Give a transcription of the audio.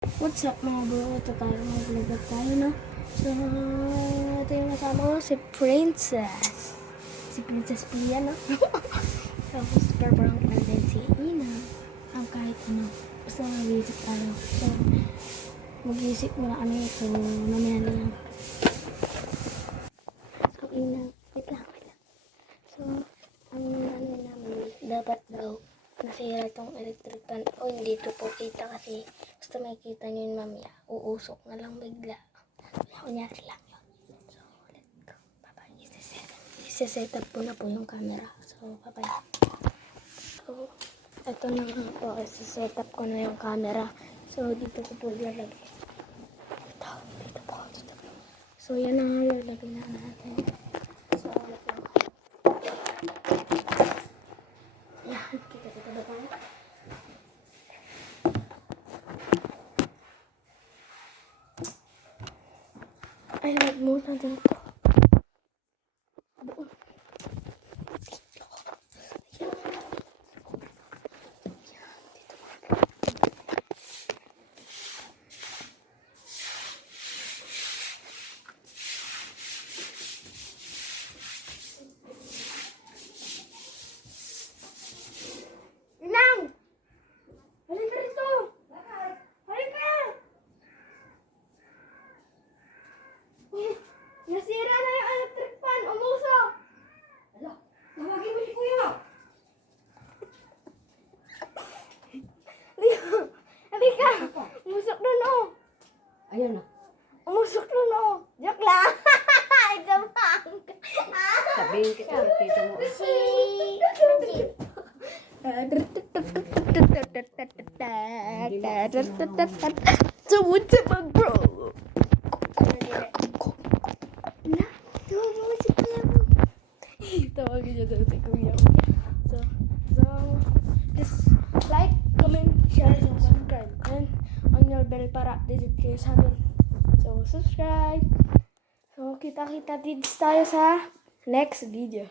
What's up mga bro? Ito tayo, mag-vlog tayo, no? So, ito yung kasama ko, si Princess. Si Princess Pia, no? Tapos, parang din si Ina. Ang kahit ano. Basta mag-isip tayo. So, mag-isip muna kami. So, mamaya na lang. So, Ina, wait lang. So, ang ano namin, dapat daw nasira tong electric fan. O, hindi ito po kita kasi basta makikita nyo yun mamaya, uusok na lang bigla. Kunyari lang yun. So, let's go. Bye-bye. Isa-set up ko na po yung camera. So, bye-bye. So, ito na nga po. Isa-set up ko na yung camera. So, dito ko po ilalagay. Dito po. So, yan ang ilalagay na natin. So, ulit lang. Yan. Kita ba tayo? Ay, wag muna dito. Doon. Inang! Halika rito! Halika! Nasira na yung electric fan! Umusok! Ala, tawagin mo si Kuya. Halika! Umusok doon, oh! Ayan na. Umusok doon, oh! Joke lang! Joke lang! Sabihin kita, tita mo. So what's up, my bro? Na, tawagin mo si kuya mo. Tawagin niya daw si kuya mo. So, just like, comment, share, and subscribe. And on your bell para updated kayo sa amin. So, subscribe. So, kita-kita tayo sa next video.